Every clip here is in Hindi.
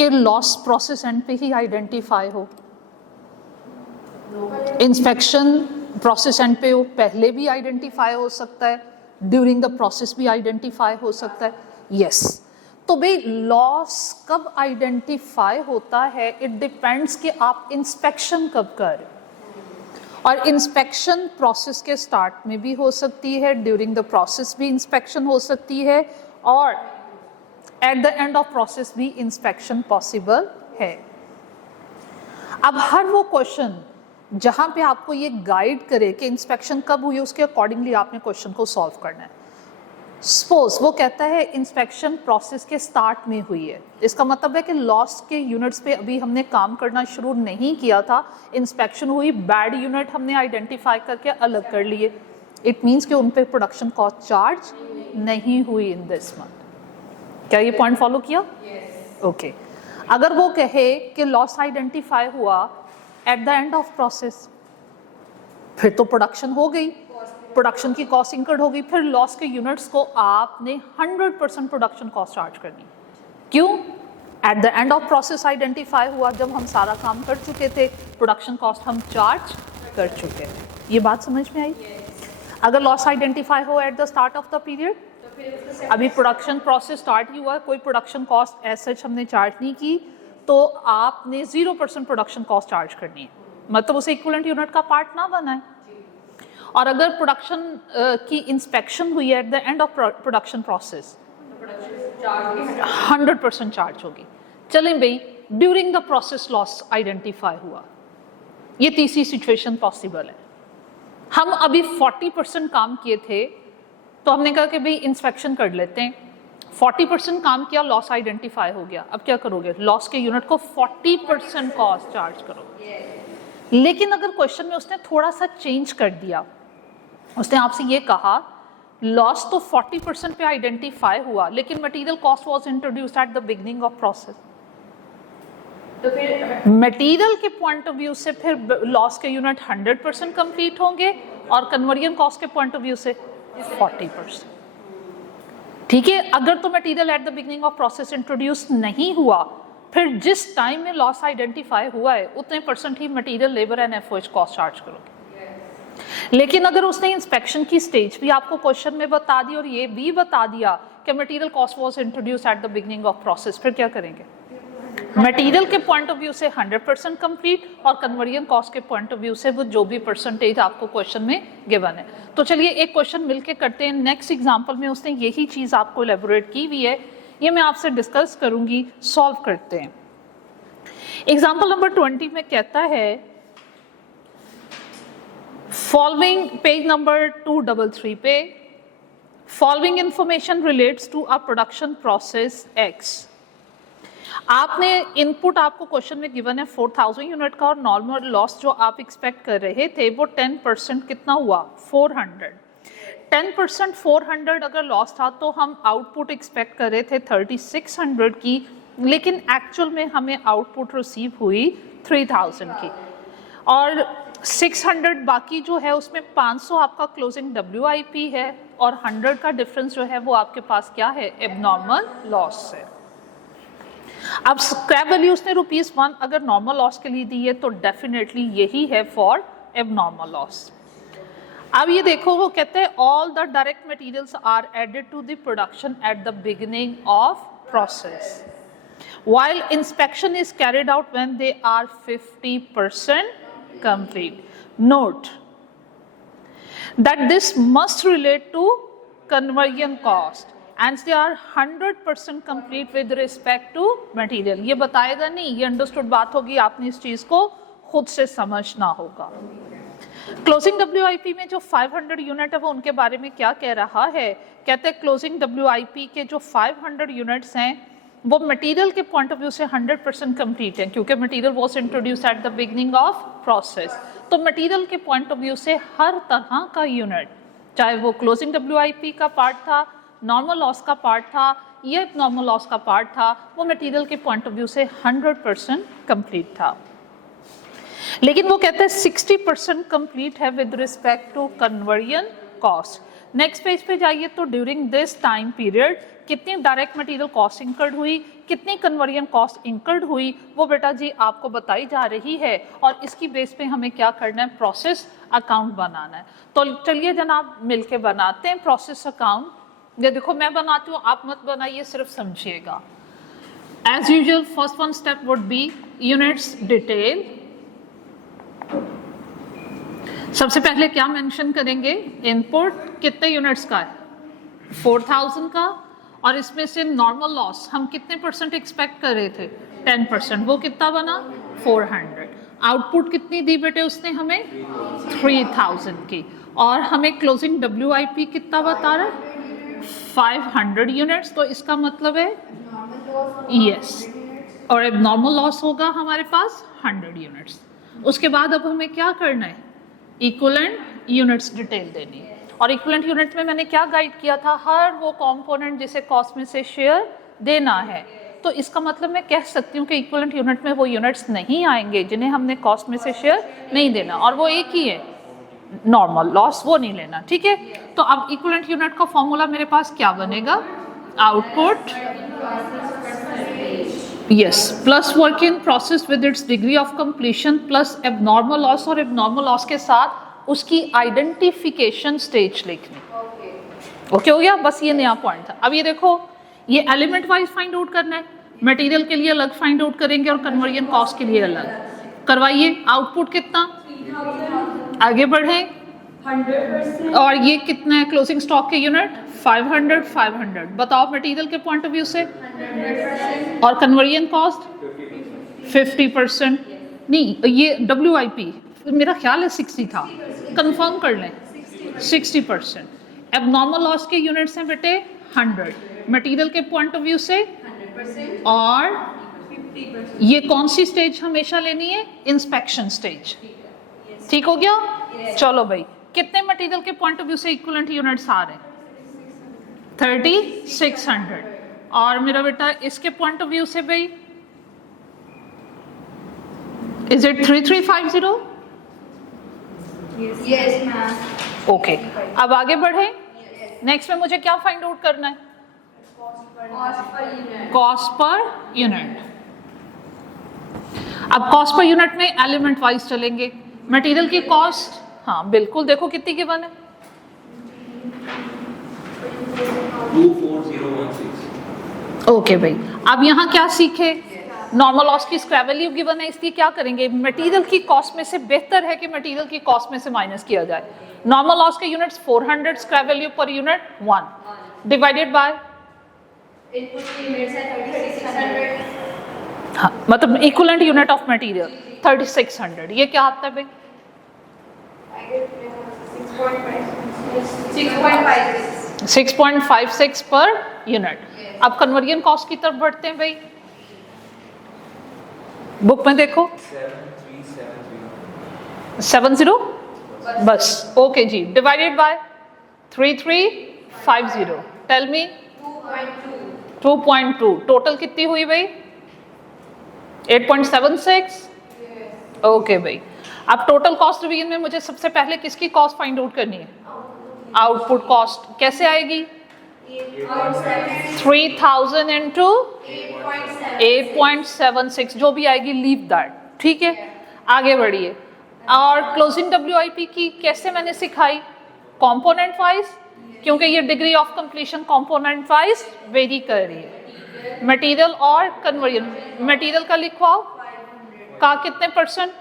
कि लॉस प्रोसेस एंड पे ही आइडेंटिफाई हो? इंस्पेक्शन प्रोसेस एंड पे वो पहले भी आइडेंटिफाई हो सकता है, ड्यूरिंग द प्रोसेस भी आइडेंटिफाई हो सकता है। यस तो भाई लॉस कब आइडेंटिफाई होता है? इट डिपेंड्स कि आप इंस्पेक्शन कब कर रहे हो। और इंस्पेक्शन प्रोसेस के स्टार्ट में भी हो सकती है, ड्यूरिंग द प्रोसेस भी इंस्पेक्शन हो सकती है, और at the end of process भी इंस्पेक्शन पॉसिबल है। अब हर वो क्वेश्चन जहां पे आपको ये गाइड करे कि इंस्पेक्शन कब हुई, उसके अकॉर्डिंगली आपने क्वेश्चन को सॉल्व करना है। सपोज वो कहता है इंस्पेक्शन प्रोसेस के स्टार्ट में हुई है, इसका मतलब है कि लॉस के यूनिट्स पे अभी हमने काम करना शुरू नहीं किया था, इंस्पेक्शन हुई, बैड यूनिट हमने आइडेंटिफाई करके अलग कर लिए, इट मीन्स कि उन पे प्रोडक्शन कॉस्ट चार्ज नहीं हुई इन दिस मंथ। क्या ये पॉइंट फॉलो किया? ओके। अगर वो कहे कि लॉस आइडेंटिफाई हुआ at the end of process, फिर तो प्रोडक्शन हो गई, प्रोडक्शन की कॉस्ट इंकर्ड होगी, फिर लॉस के यूनिट्स को आपने 100% प्रोडक्शन कॉस्ट चार्ज करनी। क्यों? At the end of process identify हुआ, जब हम सारा काम कर चुके थे, प्रोडक्शन कॉस्ट हम चार्ज कर चुके थे। ये बात समझ में आई? अगर लॉस आइडेंटिफाई हो at the start of the period, अभी प्रोडक्शन प्रोसेस स्टार्ट ही हुआ, कोई प्रोडक्शन कॉस्ट एज सच हमने चार्ज नहीं की, तो आपने 0% प्रोडक्शन कॉस्ट चार्ज करनी है, मतलब उसे इक्विवेलेंट यूनिट का पार्ट ना बनाए। और अगर प्रोडक्शन की इंस्पेक्शन हुई है at the end of production process, 100% charge होगी। चलें भाई, during the process loss identify हुआ, ये तीसरी सिचुएशन पॉसिबल है। हम अभी 40% काम किए थे, तो हमने कहा कि भाई इंस्पेक्शन कर लेते हैं, 40% काम किया, लॉस आइडेंटिफाई हो गया, अब क्या करोगे? लॉस के यूनिट को 40% कॉस्ट चार्ज करोगे। लेकिन अगर क्वेश्चन में उसने थोड़ा सा चेंज कर दिया, उसने आपसे ये कहा लॉस तो 40% पे आइडेंटिफाई हुआ, लेकिन material cost was introduced eight the beginning of process, तो फिर मटेरियल के पॉइंट ऑफ व्यू से फिर लॉस के यूनिट 100% कंप्लीट होंगे, और कन्वर्जन कॉस्ट के पॉइंट ऑफ व्यू से 40%। ठीक है, अगर तो material at the beginning of process introduce नहीं हुआ, फिर जिस टाइम में लॉस आइडेंटिफाई हुआ है उतने percent he material, labour and FOH cost charge करोगे। लेकिन अगर उसने इंस्पेक्शन की स्टेज भी आपको क्वेश्चन में बता दी और ये भी बता दिया कि material cost was introduced eight the beginning of process, फिर क्या करेंगे? मटेरियल के पॉइंट ऑफ व्यू से 100% कंप्लीट, और कन्वर्जन कॉस्ट के पॉइंट ऑफ व्यू से वो जो भी परसेंटेज आपको क्वेश्चन में गिवन है। तो चलिए एक क्वेश्चन मिलके करते हैं। नेक्स्ट एग्जांपल में उसने यही चीज आपको एलैबोरेट की हुई है, ये मैं आपसे डिस्कस करूंगी, सॉल्व करते हैं। एग्जांपल नंबर 20 में कहता है फॉलोइंग, पेज नंबर 233 पे, following information relates to a production process X. आपने इनपुट, आपको क्वेश्चन में गिवन है 4000 यूनिट का, और नॉर्मल लॉस जो आप एक्सपेक्ट कर रहे थे वो 10% कितना हुआ? 400। 10% 400 अगर लॉस था तो हम आउटपुट एक्सपेक्ट कर रहे थे 3600 की, लेकिन एक्चुअल में हमें आउटपुट रिसीव हुई 3000 की, और 600 बाकी जो है उसमें 500 आपका क्लोजिंग WIP है, और 100 का डिफरेंस जो है वो आपके पास क्या है? एबनॉर्मल लॉस है। अब स्क्रैप वैल्यू उसने ₹1 अगर नॉर्मल लॉस के लिए दी है, तो डेफिनेटली यही है फॉर एबनॉर्मल लॉस। अब ये देखो, वो कहते हैं all the direct materials are added to the production at the beginning of process, while inspection is carried out when they are 50% complete. Note that this must relate to conversion cost and they are 100% complete with respect to material. ये बताएगा नहीं, ये अंडरस्टूड बात होगी, आपने इस चीज को खुद से समझना होगा। क्लोजिंग WIP में जो 500 यूनिट है वो उनके बारे में क्या कह रहा है? कहते हैं क्लोजिंग WIP के जो 500 यूनिट्स हैं वो मटेरियल के पॉइंट ऑफ व्यू से 100% कंप्लीट है, क्योंकि material was introduced eight the beginning of process. तो मटेरियल के पॉइंट ऑफ व्यू से हर तरह का यूनिट, चाहे वो क्लोजिंग WIP का पार्ट था, नॉर्मल लॉस का पार्ट था, या नॉर्मल लॉस का पार्ट था, वो मटेरियल के पॉइंट ऑफ व्यू से 100% कंप्लीट था। लेकिन वो कहते हैं 60% कंप्लीट है with respect to conversion cost. Next page पे जाइए तो ड्यूरिंग दिस टाइम पीरियड कितनी डायरेक्ट मटेरियल कॉस्ट इंकर्ड हुई, कितनी कन्वर्जन कॉस्ट इंकर्ड हुई, वो बेटा जी आपको बताई जा रही है। और इसकी बेस पे हमें क्या करना है, प्रोसेस अकाउंट बनाना है। तो चलिए जनाब मिलके बनाते हैं प्रोसेस अकाउंट। ये देखो मैं बनाती हूँ, आप मत बनाइए, सिर्फ समझिएगा। As usual first one step would be units detail. सबसे पहले क्या मेंशन करेंगे, इनपुट कितने यूनिट्स का है, 4000 का, और इसमें से नॉर्मल लॉस हम कितने परसेंट एक्सपेक्ट कर रहे थे, 10%, वो कितना बना 400। आउटपुट कितनी दी बेटे उसने हमें 3000 की, और हमें क्लोजिंग WIP कितना बता रहा है 500 यूनिट्स। तो इसका मतलब है यस, और अब नॉर्मल लॉस होगा हमारे पास 100 यूनिट्स। उसके बाद अब हमें क्या करना है, इक्विवेलेंट यूनिट्स डिटेल देनी है। और इक्विवेलेंट यूनिट में मैंने क्या गाइड किया था, हर वो कंपोनेंट जिसे कॉस्ट में से शेयर देना है। तो इसका मतलब मैं कह सकती हूँ कि इक्विवेलेंट यूनिट में वो यूनिट्स नहीं आएंगे जिन्हें हमने कॉस्ट में से शेयर नहीं देना, और वो एक ही है, नॉर्मल लॉस, वो नहीं लेना, ठीक है। तो अब इक्विवेलेंट यूनिट का फॉर्मूला मेरे पास क्या बनेगा, output yes plus work in process with its degree of completion plus abnormal loss, और एबनॉर्मल लॉस के साथ उसकी आइडेंटिफिकेशन स्टेज लिखनी। ओके हो गया, बस ये नया पॉइंट था। अब ये देखो, ये एलिमेंट वाइज फाइंड आउट करना है, मटेरियल के लिए अलग फाइंड आउट करेंगे और कन्वर्जन कॉस्ट के लिए अलग करवाइए। आउटपुट कितना, आगे बढ़े, 100%, और ये कितना है क्लोजिंग स्टॉक के यूनिट 500 500। बताओ मटेरियल के पॉइंट ऑफ व्यू से 100%, और कन्वर्जन कॉस्ट 50%, नहीं ये WIP मेरा ख्याल है 60 था, कंफर्म कर लें 60%। एबनॉर्मल लॉस के यूनिट्स हैं बेटे 100, मटेरियल के पॉइंट ऑफ व्यू से 100%, और ये कौन सी स्टेज हमेशा लेनी है, इंस्पेक्शन स्टेज। ठीक हो गया, चलो भाई, कितने मटेरियल के पॉइंट ऑफ व्यू से इक्विवेलेंट यूनिट्स आ रहे हैं 3600, और मेरा बेटा इसके पॉइंट ऑफ व्यू से भाई is it 3350? Yes ma'am. Okay, अब आगे बढ़े। नेक्स्ट में मुझे क्या फाइंड आउट करना है, कॉस्ट पर यूनिट। अब कॉस्ट पर यूनिट में एलिमेंट वाइज चलेंगे। मटेरियल की कॉस्ट, हाँ बिल्कुल, देखो कितनी गिवन है 24016। ओके भाई, अब यहाँ क्या सीखे, नॉर्मल लॉस की स्क्रैप वैल्यू गिवन है, इसलिए क्या करेंगे, मटेरियल की कॉस्ट में से बेहतर है कि मटेरियल की कॉस्ट में से माइनस किया जाए। नॉर्मल लॉस के units 400, scrap value per unit 1 divided by, हाँ मतलब इक्विवेलेंट यूनिट ऑफ मटेरियल 3600। ये क्या आता है भाई 6.56 पर यूनिट। अब कन्वर्जन कॉस्ट की तरफ बढ़ते हैं भाई, बुक में देखो 70 बस, ओके जी, divided by 3350, tell me 2.2, total कितनी हुई भाई 8.76। ओके भाई, अब टोटल कॉस्ट डिवीजन में मुझे सबसे पहले किसकी कॉस्ट फाइंड आउट करनी है, आउटपुट कॉस्ट। कैसे आएगी 3000 इंटू 8.76, जो भी आएगी लीव दैट, ठीक है। आगे बढ़िए, और क्लोजिंग WIP की कैसे मैंने सिखाई, कंपोनेंट वाइज, क्योंकि ये degree of completion component wise very कर रही है। मटेरियल और कन्वर्जन, मटेरियल का लिखवाओ का कितने परसेंट,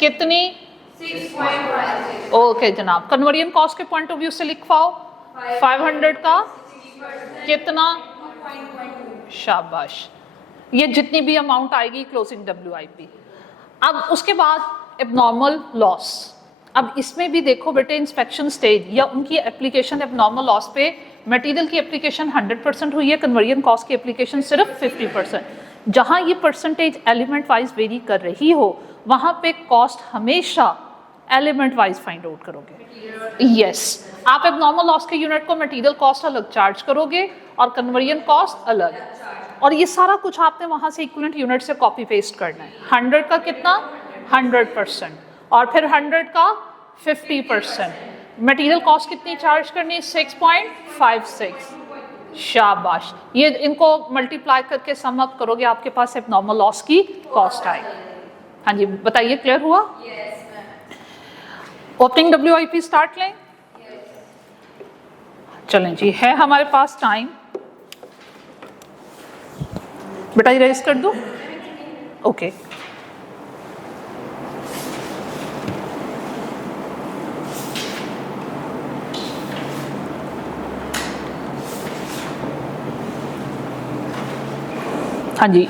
कितनी 6.56। ओके जनाब। कन्वर्जन कॉस्ट के पॉइंट ऑफ व्यू से लिखवाओ 500 का कितना, शाबाश, ये जितनी भी अमाउंट आएगी क्लोजिंग WIP। अब उसके बाद एबनॉर्मल लॉस। अब इसमें भी देखो बेटे, इंस्पेक्शन स्टेज या उनकी एप्लीकेशन एबनॉर्मल लॉस पे मटेरियल की एप्लीकेशन 100% हुई है, कन्वर्जन कॉस्ट की एप्लीकेशन सिर्फ 50%। जहां ये परसेंटेज एलिमेंट वाइज वेरी कर रही हो, वहां पे कॉस्ट हमेशा एलिमेंट वाइज फाइंड आउट करोगे। यस, आप एबनॉर्मल लॉस के यूनिट को मटेरियल कॉस्ट अलग चार्ज करोगे और कन्वर्जन कॉस्ट अलग, और ये सारा कुछ आपने वहां से इक्विवेलेंट यूनिट से कॉपी पेस्ट करना है। 100 का कितना 100%, और फिर 100 का 50%, मटेरियल कॉस्ट कितनी चार्ज करनी? 6.56। शाबाश। ये इनको मल्टीप्लाई करके सम अप करोगे, आपके पास एबनॉर्मल लॉस की कॉस्ट आएगी। हाँ जी बताइए, क्लियर हुआ? ओपनिंग WIP स्टार्ट लें। चलें जी, है हमारे पास टाइम। बेटा इरेज कर दूं? ओके। हाँ जी